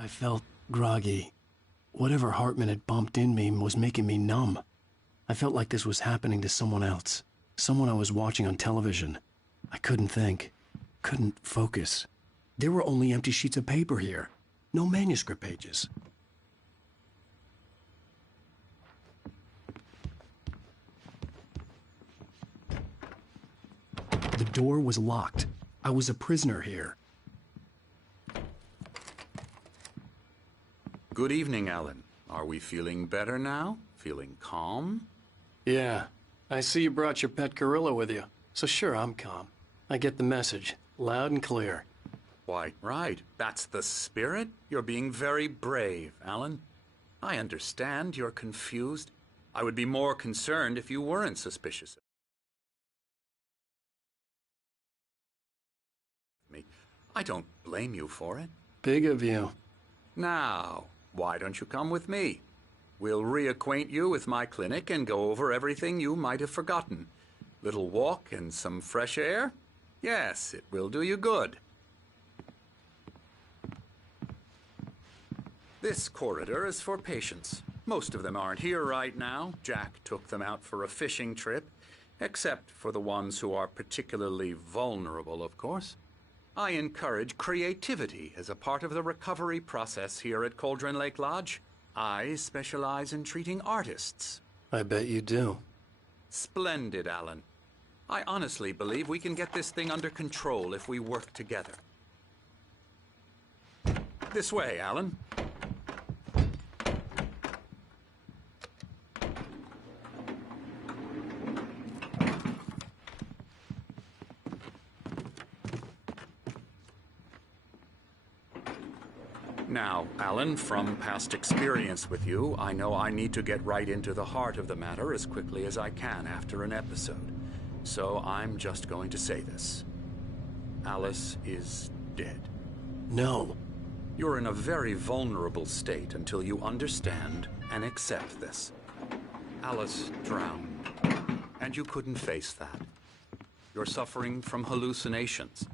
I felt groggy. Whatever Hartman had bumped in me was making me numb. I felt like this was happening to someone else. Someone I was watching on television. I couldn't think. Couldn't focus. There were only empty sheets of paper here. No manuscript pages. The door was locked. I was a prisoner here. Good evening, Alan. Are we feeling better now? Feeling calm? Yeah. I see you brought your pet gorilla with you. So sure, I'm calm. I get the message. Loud and clear. Why, right. That's the spirit. You're being very brave, Alan. I understand you're confused. I would be more concerned if you weren't suspicious of me. I don't blame you for it. Big of you. Now, why don't you come with me? We'll reacquaint you with my clinic and go over everything you might have forgotten. Little walk and some fresh air? Yes, it will do you good. This corridor is for patients. Most of them aren't here right now. Jack took them out for a fishing trip, except for the ones who are particularly vulnerable, of course. I encourage creativity as a part of the recovery process here at Cauldron Lake Lodge. I specialize in treating artists. I bet you do. Splendid, Alan. I honestly believe we can get this thing under control if we work together. This way, Alan. Now, Alan, from past experience with you, I know I need to get right into the heart of the matter as quickly as I can after an episode. So I'm just going to say this. Alice is dead. No. You're in a very vulnerable state until you understand and accept this. Alice drowned, and you couldn't face that. You're suffering from hallucinations,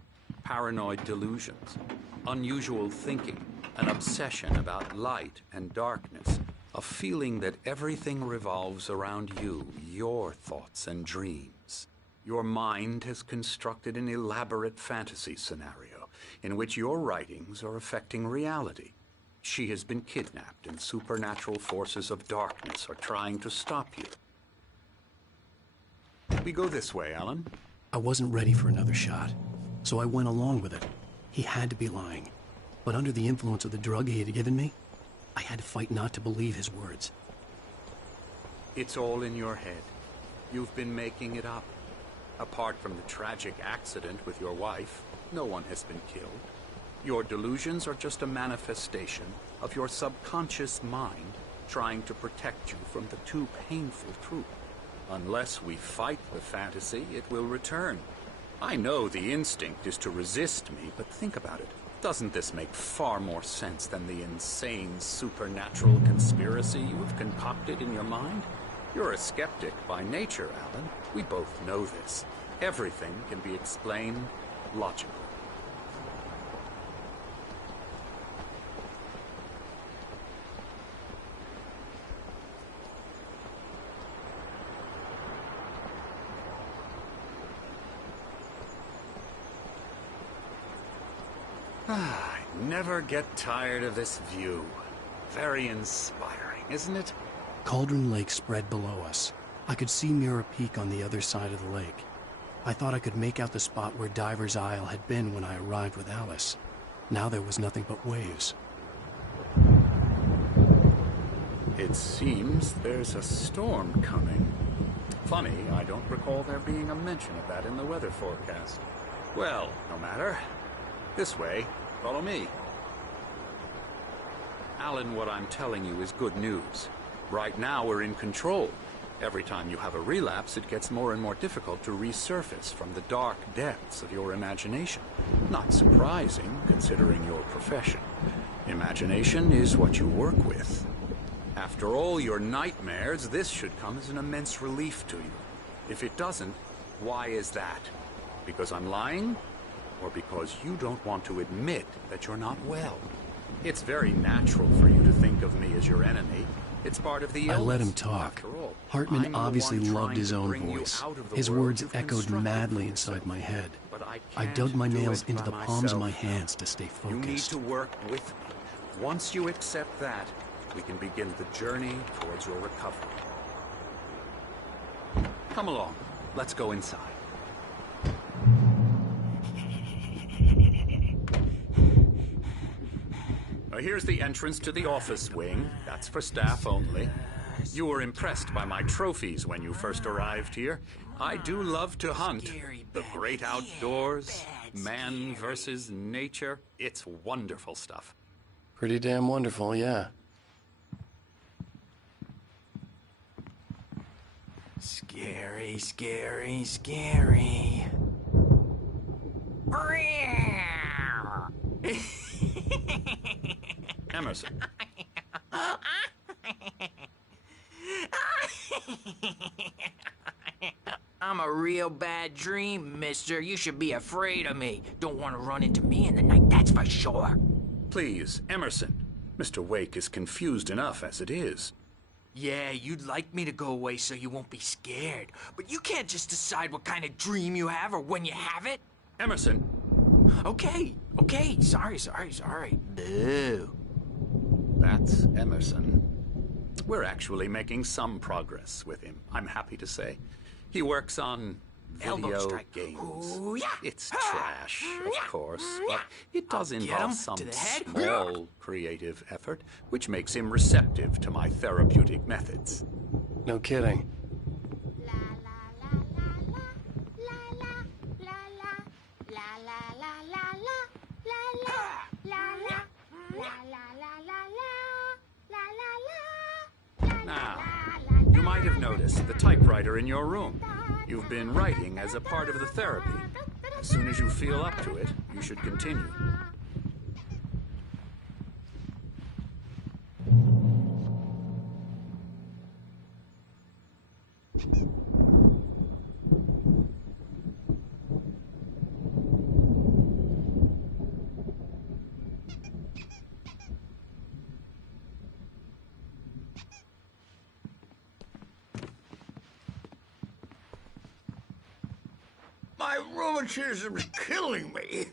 paranoid delusions, unusual thinking, an obsession about light and darkness, a feeling that everything revolves around you, your thoughts and dreams. Your mind has constructed an elaborate fantasy scenario in which your writings are affecting reality. She has been kidnapped and supernatural forces of darkness are trying to stop you. We go this way, Alan. I wasn't ready for another shot, so I went along with it. He had to be lying. But under the influence of the drug he had given me, I had to fight not to believe his words. It's all in your head. You've been making it up. Apart from the tragic accident with your wife, no one has been killed. Your delusions are just a manifestation of your subconscious mind trying to protect you from the too painful truth. Unless we fight the fantasy, it will return. I know the instinct is to resist me, but think about it. Doesn't this make far more sense than the insane supernatural conspiracy you have concocted in your mind? You're a skeptic by nature, Alan. We both know this. Everything can be explained logically. I never get tired of this view. Very inspiring, isn't it? Cauldron Lake spread below us. I could see Mirror Peak on the other side of the lake. I thought I could make out the spot where Diver's Isle had been when I arrived with Alice. Now there was nothing but waves. It seems there's a storm coming. Funny, I don't recall there being a mention of that in the weather forecast. Well, no matter. This way. Follow me. Alan, what I'm telling you is good news. Right now, we're in control. Every time you have a relapse, it gets more and more difficult to resurface from the dark depths of your imagination. Not surprising, considering your profession. Imagination is what you work with. After all your nightmares, this should come as an immense relief to you. If it doesn't, why is that? Because I'm lying? Or because you don't want to admit that you're not well? It's very natural for you to think of me as your enemy. It's part of the illness. I let him talk. After all, Hartman I'm the obviously one loved trying his to own bring you voice. out of the His world words you've echoed constructed madly for inside yourself. my head. But I can't dug my do nails it into by the palms of my myself. hands to stay You need focused. to work with me. Once you accept that, we can begin the journey towards your recovery. Come along. Let's go inside. Here's the entrance to the office wing. That's for staff only. You were impressed by my trophies when you first arrived here. I do love to hunt. The great outdoors, man versus nature. It's wonderful stuff. Pretty damn wonderful, yeah. Scary, scary, scary. Emerson. I'm a real bad dream, mister. You should be afraid of me. Don't want to run into me in the night, that's for sure. Please, Emerson. Mr. Wake is confused enough as it is. Yeah, you'd like me to go away so you won't be scared. But you can't just decide what kind of dream you have or when you have it. Emerson. Okay, sorry. Boo. That's Emerson. We're actually making some progress with him, I'm happy to say. He works on Elbow video strike. games. Ooh, yeah. It's trash, of course, but it does I'll get involve him some to the head. small creative effort, which makes him receptive to my therapeutic methods. No kidding. Now, you might have noticed the typewriter in your room. You've been writing as a part of the therapy. As soon as you feel up to it, you should continue. My rheumatism's killing me.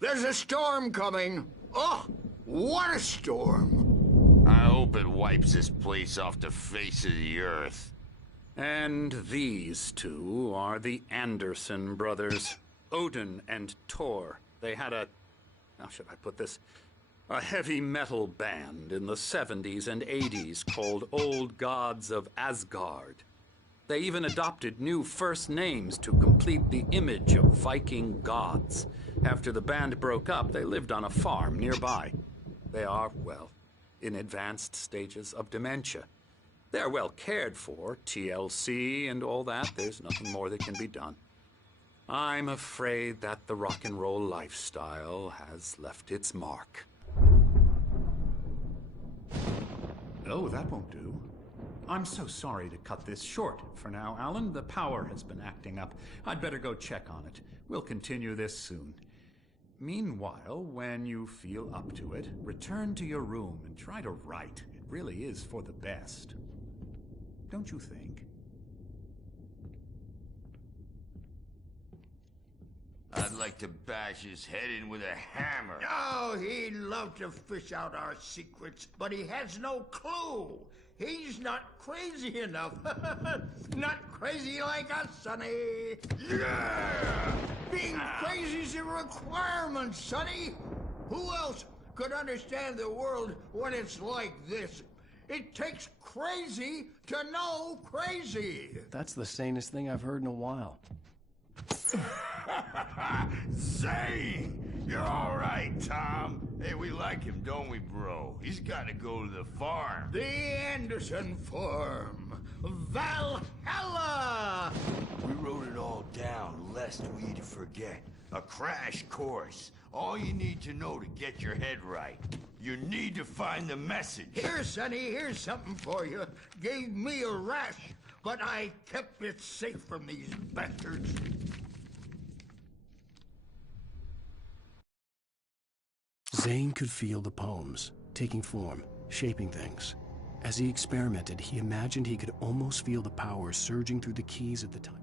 There's a storm coming. Oh, what a storm. I hope it wipes this place off the face of the earth. And these two are the Anderson brothers, Odin and Tor. They had how should I put this? A heavy metal band in the 70s and 80s called Old Gods of Asgard. They even adopted new first names to complete the image of Viking gods. After the band broke up, they lived on a farm nearby. They are, well, in advanced stages of dementia. They're well cared for, TLC and all that. There's nothing more that can be done. I'm afraid that the rock and roll lifestyle has left its mark. Oh, that won't do. I'm so sorry to cut this short for now, Alan. The power has been acting up. I'd better go check on it. We'll continue this soon. Meanwhile, when you feel up to it, return to your room and try to write. It really is for the best. Don't you think? I'd like to bash his head in with a hammer. Oh, he'd love to fish out our secrets, but he has no clue. He's not crazy enough. Not crazy like us, Sonny. Yeah! Being crazy's a requirement, Sonny. Who else could understand the world when it's like this? It takes crazy to know crazy. That's the sanest thing I've heard in a while. Zane! You're all right, Tom. Hey, we like him, don't we, bro? He's got to go to the farm. The Anderson Farm. Valhalla! We wrote it all down, lest we'd forget. A crash course. All you need to know to get your head right. You need to find the message. Here, Sonny, here's something for you. Gave me a rash, but I kept it safe from these bastards. Zane could feel the poems, taking form, shaping things. As he experimented, he imagined he could almost feel the power surging through the keys at the time.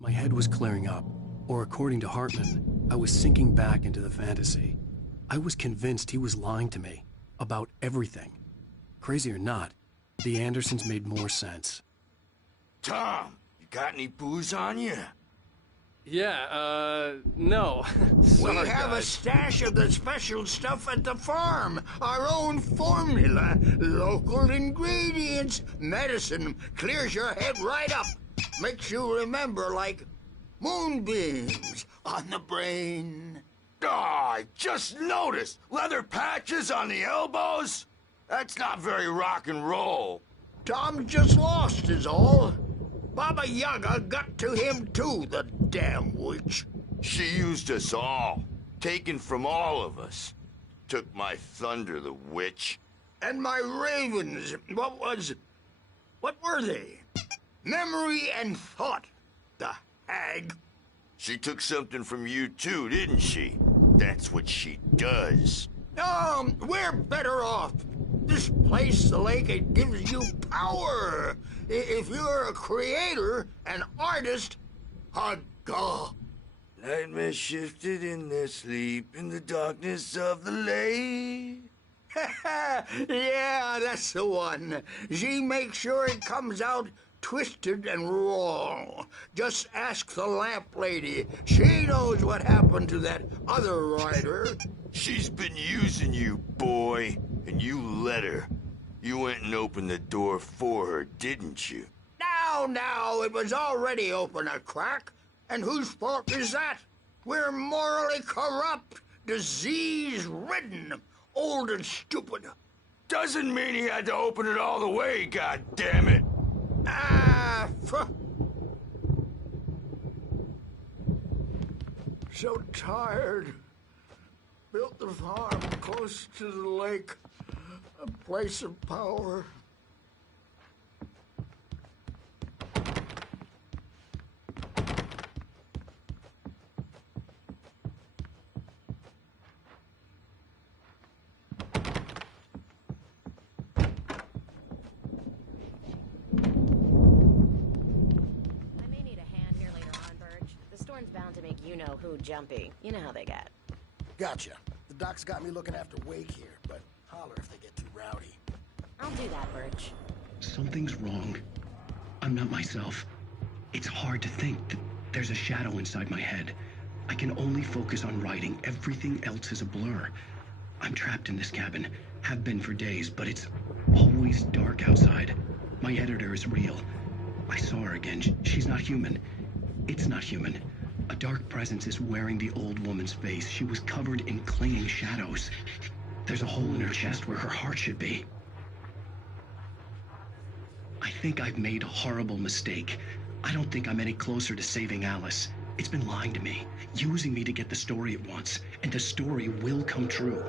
My head was clearing up, or according to Hartman, I was sinking back into the fantasy. I was convinced he was lying to me about everything. Crazy or not, the Andersons made more sense. Tom, you got any booze on you? Yeah, no. We Sorry, have a guys. stash of the special stuff at the farm. Our own formula. Local ingredients. Medicine clears your head right up. Makes you remember like moonbeams on the brain. Oh, I just noticed. Leather patches on the elbows? That's not very rock and roll. Tom just lost is all. Baba Yaga got to him too, the damn witch. She used us all. Taken from all of us. Took my thunder, the witch. And my ravens, what were they? Memory and thought, the hag. She took something from you too, didn't she? That's what she does. We're better off. This place, the lake, it gives you power. If you're a creator, an artist, a god. Nightmare shifted in their sleep in the darkness of the lake. Yeah, that's the one. She makes sure it comes out twisted and wrong. Just ask the lamp lady. She knows what happened to that other rider. She's been using you, boy, and you let her. You went and opened the door for her, didn't you? Now, it was already open a crack. And whose fault is that? We're morally corrupt, disease-ridden, old and stupid. Doesn't mean he had to open it all the way, goddammit. So tired. Built the farm close to the lake. A place of power. you-know-who jumpy. You know how they get. Gotcha. The doc's got me looking after Wake here, but holler if they get too rowdy. I'll do that, Birch. Something's wrong. I'm not myself. It's hard to think that there's a shadow inside my head. I can only focus on writing. Everything else is a blur. I'm trapped in this cabin. Have been for days, but it's always dark outside. My editor is real. I saw her again. She's not human. It's not human. A dark presence is wearing the old woman's face. She was covered in clinging shadows. There's a hole in her chest where her heart should be. I think I've made a horrible mistake. I don't think I'm any closer to saving Alice. It's been lying to me, using me to get the story it wants, and the story will come true.